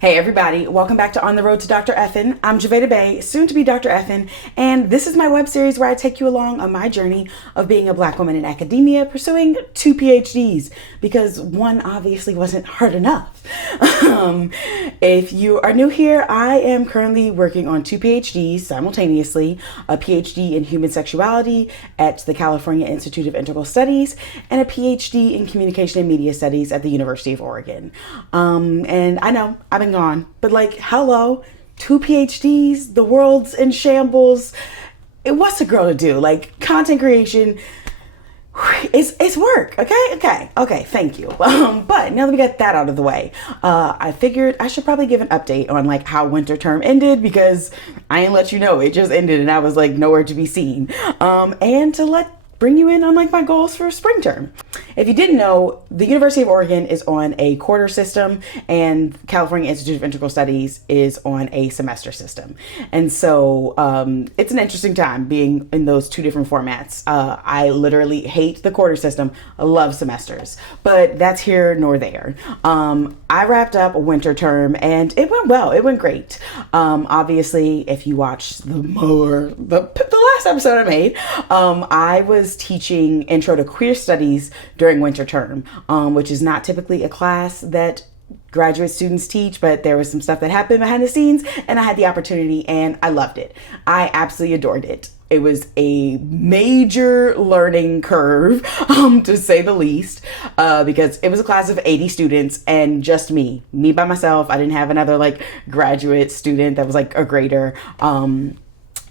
Hey everybody, welcome back to On the Road to Dr. Effin. I'm Javeda Bay, soon to be Dr. Effin, and this is my web series where I take you along on my journey of being a Black woman in academia, pursuing 2 PhDs, because one obviously wasn't hard enough. If you are new here, I am currently working on 2 PhDs simultaneously, a PhD in human sexuality at the California Institute of Integral Studies, and a PhD in communication and media studies at the University of Oregon. And I know, I've been gone, but like, hello, 2 PhDs, the world's in shambles. What's a girl to do? Like, content creation, it's work. Okay, thank you. But now that we got that out of the way, I figured I should probably give an update on like how winter term ended, because I ain't let you know it just ended and I was like nowhere to be seen. And to bring you in on like my goals for spring term. If you didn't know, the University of Oregon is on a quarter system and California Institute of Integral Studies is on a semester system. And so it's an interesting time being in those two different formats. I literally hate the quarter system. I love semesters, but that's here nor there. I wrapped up a winter term and it went well. It went great. Obviously, if you watch the last episode I made, I was teaching Intro to Queer Studies during winter term, which is not typically a class that graduate students teach, but there was some stuff that happened behind the scenes and I had the opportunity and I loved it. I absolutely adored it. It was a major learning curve, to say the least, because it was a class of 80 students and just me by myself. I didn't have another like graduate student that was like a grader.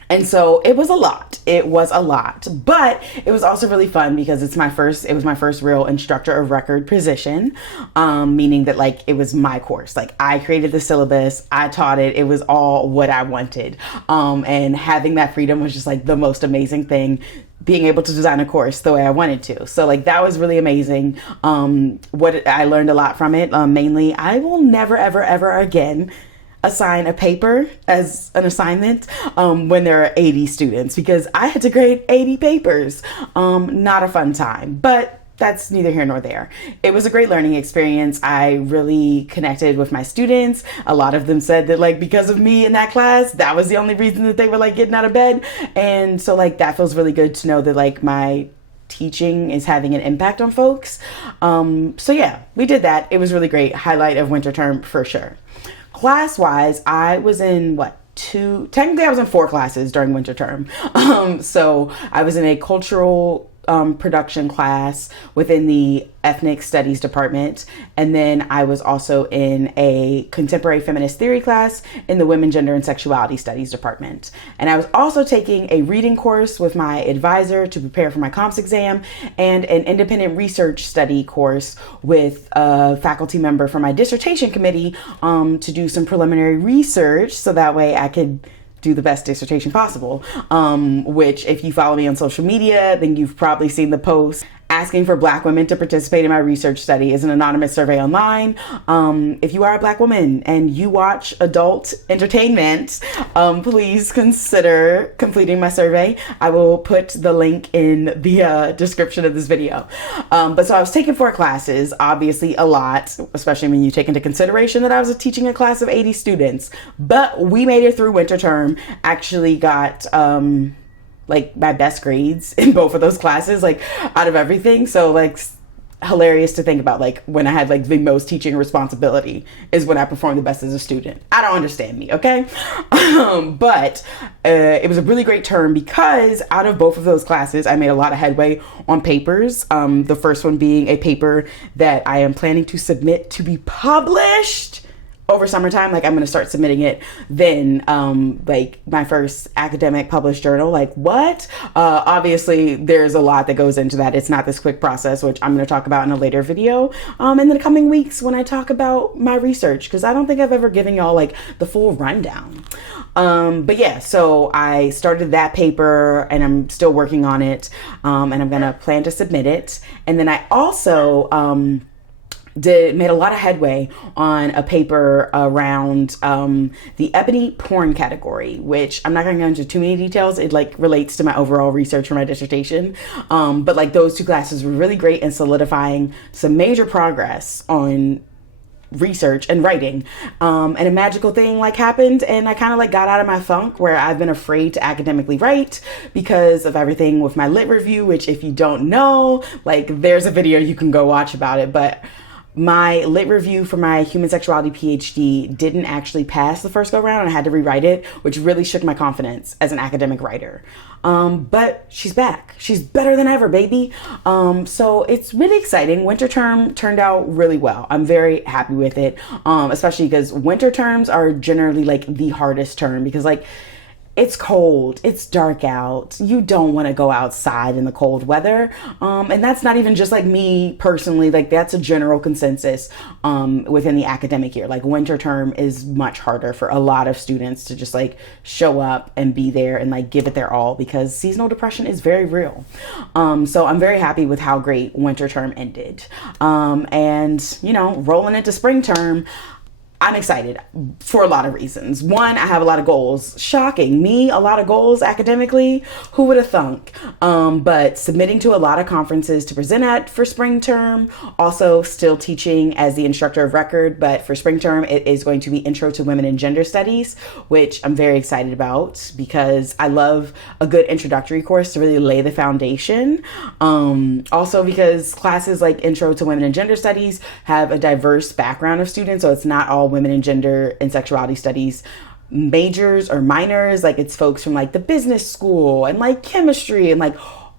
And so it was a lot. But it was also really fun because it was my first real instructor of record position, meaning that like it was my course. Like I created the syllabus, I taught it, it was all what I wanted. And having that freedom was just like the most amazing thing, being able to design a course the way I wanted to. So like that was really amazing. What I learned a lot from it, mainly I will never, ever, ever again assign a paper as an assignment when there are 80 students, because I had to grade 80 papers. Not a fun time, but that's neither here nor there. It was a great learning experience. I really connected with my students. A lot of them said that like because of me in that class, that was the only reason that they were like getting out of bed. And so like that feels really good to know that like my teaching is having an impact on folks. So yeah, we did that. It was really great. Highlight of winter term for sure. Class-wise, I was in technically I was in 4 classes during winter term. So I was in a cultural production class within the ethnic studies department, and then I was also in a contemporary feminist theory class in the women, gender, and sexuality studies department. And I was also taking a reading course with my advisor to prepare for my comps exam, and an independent research study course with a faculty member from my dissertation committee to do some preliminary research so that way I could do the best dissertation possible, which if you follow me on social media, then you've probably seen the post asking for Black women to participate in my research study. Is an anonymous survey online. If you are a Black woman and you watch adult entertainment, please consider completing my survey. I will put the link in the description of this video. But so I was taking 4 classes, obviously a lot, especially when you take into consideration that I was teaching a class of 80 students, but we made it through winter term, actually got like my best grades in both of those classes, like out of everything. So like hilarious to think about, like when I had like the most teaching responsibility is when I performed the best as a student. I don't understand me, okay? But it was a really great term because out of both of those classes, I made a lot of headway on papers. The first one being a paper that I am planning to submit to be published over summertime. Like I'm going to start submitting it then, like my first academic published journal. Like what? Obviously there's a lot that goes into that. It's not this quick process, which I'm going to talk about in a later video in the coming weeks when I talk about my research, because I don't think I've ever given y'all like the full rundown. But yeah, so I started that paper and I'm still working on it, and I'm going to plan to submit it. And then I also made a lot of headway on a paper around the ebony porn category, which I'm not going to go into too many details. It like relates to my overall research for my dissertation. But like those two classes were really great in solidifying some major progress on research and writing. And a magical thing like happened, and I kind of like got out of my funk where I've been afraid to academically write because of everything with my lit review, which if you don't know, like there's a video you can go watch about it. But my lit review for my human sexuality PhD didn't actually pass the first go round, and I had to rewrite it, which really shook my confidence as an academic writer. But she's back. She's better than ever, baby. So it's really exciting. Winter term turned out really well. I'm very happy with it, especially because winter terms are generally like the hardest term because like it's cold, it's dark out, you don't want to go outside in the cold weather. And that's not even just like me personally, like that's a general consensus within the academic year. Like winter term is much harder for a lot of students to just like show up and be there and like give it their all because seasonal depression is very real. So I'm very happy with how great winter term ended. And you know, rolling into spring term, I'm excited for a lot of reasons. One, I have a lot of goals. Shocking. Me, a lot of goals academically. Who would have thunk? But submitting to a lot of conferences to present at for spring term. Also still teaching as the instructor of record, but for spring term, it is going to be Intro to Women and Gender Studies, which I'm very excited about because I love a good introductory course to really lay the foundation. Also because classes like Intro to Women and Gender Studies have a diverse background of students, so it's not all women and gender and sexuality studies majors or minors. Like it's folks from like the business school and like chemistry and like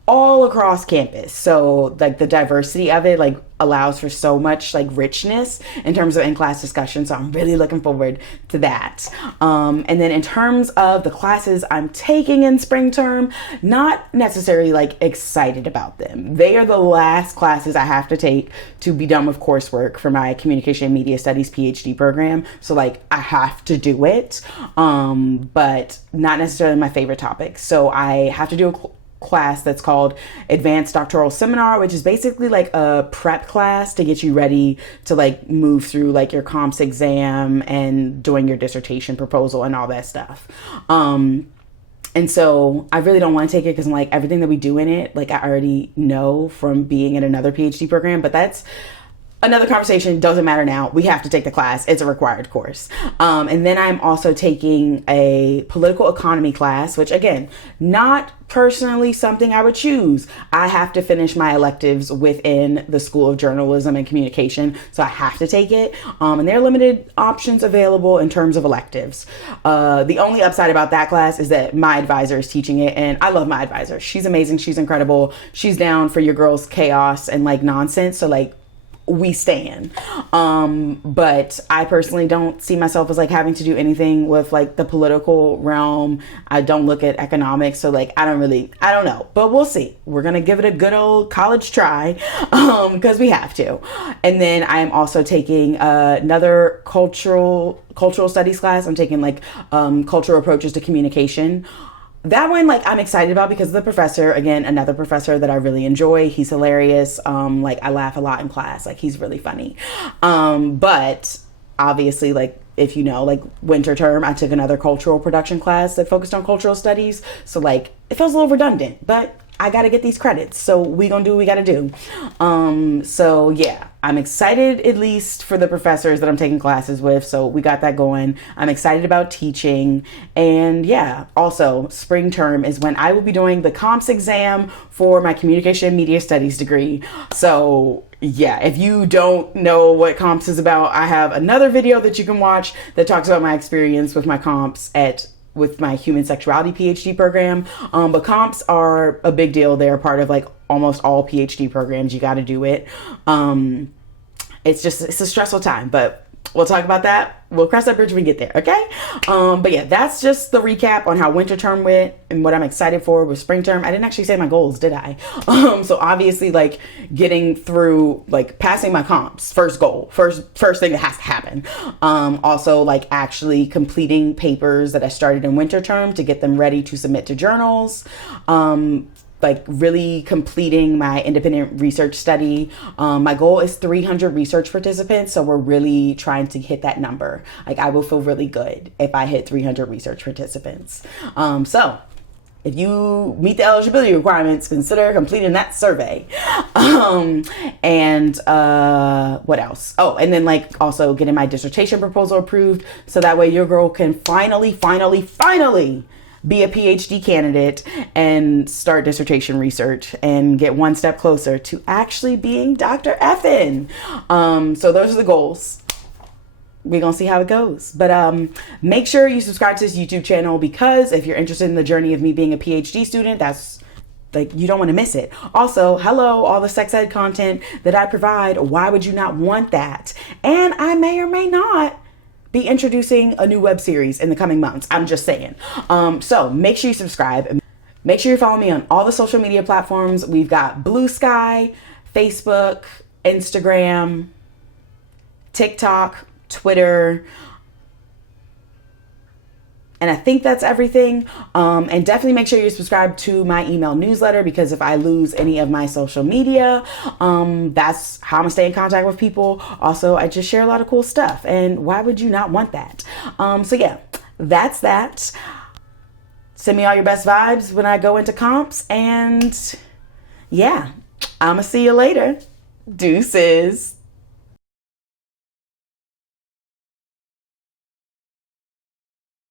all across campus. So like the diversity of it like allows for so much like richness in terms of in-class discussion. So I'm really looking forward to that. And then in terms of the classes I'm taking in spring term, not necessarily like excited about them. They are the last classes I have to take to be done with coursework for my communication and media studies PhD program. So like I have to do it, but not necessarily my favorite topic. So I have to do a class that's called Advanced Doctoral Seminar, which is basically like a prep class to get you ready to like move through like your comps exam and doing your dissertation proposal and all that stuff. And so I really don't want to take it because I'm like, everything that we do in it, like I already know from being in another PhD program, but that's another conversation. Doesn't matter now. We have to take the class. It's a required course. And then I'm also taking a political economy class, which again, not personally something I would choose. I have to finish my electives within the School of Journalism and Communication, so I have to take it. And there are limited options available in terms of electives. The only upside about that class is that my advisor is teaching it, and I love my advisor. She's amazing. She's incredible. She's down for your girls' chaos and like nonsense. So like, we stand. But I personally don't see myself as like having to do anything with like the political realm. I don't look at economics. So like, I don't know, but we'll see. We're going to give it a good old college try, because we have to. And then I am also taking another cultural studies class. I'm taking like cultural approaches to communication. That one, like, I'm excited about because of the professor. Again, another professor that I really enjoy. He's hilarious. Like, I laugh a lot in class. Like, he's really funny. But obviously, like, if you know, like, winter term, I took another cultural production class that focused on cultural studies. So, like, it feels a little redundant, but I got to get these credits. So we gonna do what we got to do. So yeah, I'm excited at least for the professors that I'm taking classes with. So we got that going. I'm excited about teaching. And yeah, also spring term is when I will be doing the comps exam for my communication and media studies degree. So yeah, if you don't know what comps is about, I have another video that you can watch that talks about my experience with my comps with my human sexuality PhD program. But comps are a big deal. They're part of like almost all PhD programs. You got to do it. It's a stressful time, but we'll talk about that. We'll cross that bridge when we get there. Okay. But yeah, that's just the recap on how winter term went and what I'm excited for with spring term. I didn't actually say my goals, did I? So obviously like getting through, like passing my comps, first goal, first thing that has to happen. Also like actually completing papers that I started in winter term to get them ready to submit to journals. like really completing my independent research study. My goal is 300 research participants, so we're really trying to hit that number. Like, I will feel really good if I hit 300 research participants. So if you meet the eligibility requirements, consider completing that survey. And what else? Oh, and then like also getting my dissertation proposal approved, so that way your girl can finally be a PhD candidate and start dissertation research and get one step closer to actually being Dr. Effin. So those are the goals. We're gonna see how it goes. But make sure you subscribe to this YouTube channel, because if you're interested in the journey of me being a PhD student, that's like, you don't want to miss it. Also, hello, all the sex ed content that I provide. Why would you not want that? And I may or may not be introducing a new web series in the coming months. I'm just saying. So make sure you subscribe. Make sure you follow me on all the social media platforms. We've got Bluesky, Facebook, Instagram, TikTok, Twitter, and I think that's everything. And definitely make sure you subscribe to my email newsletter, because if I lose any of my social media, that's how I'm gonna stay in contact with people. Also, I just share a lot of cool stuff, and why would you not want that? So yeah, that's that. Send me all your best vibes when I go into comps, and yeah, I'ma see you later. Deuces.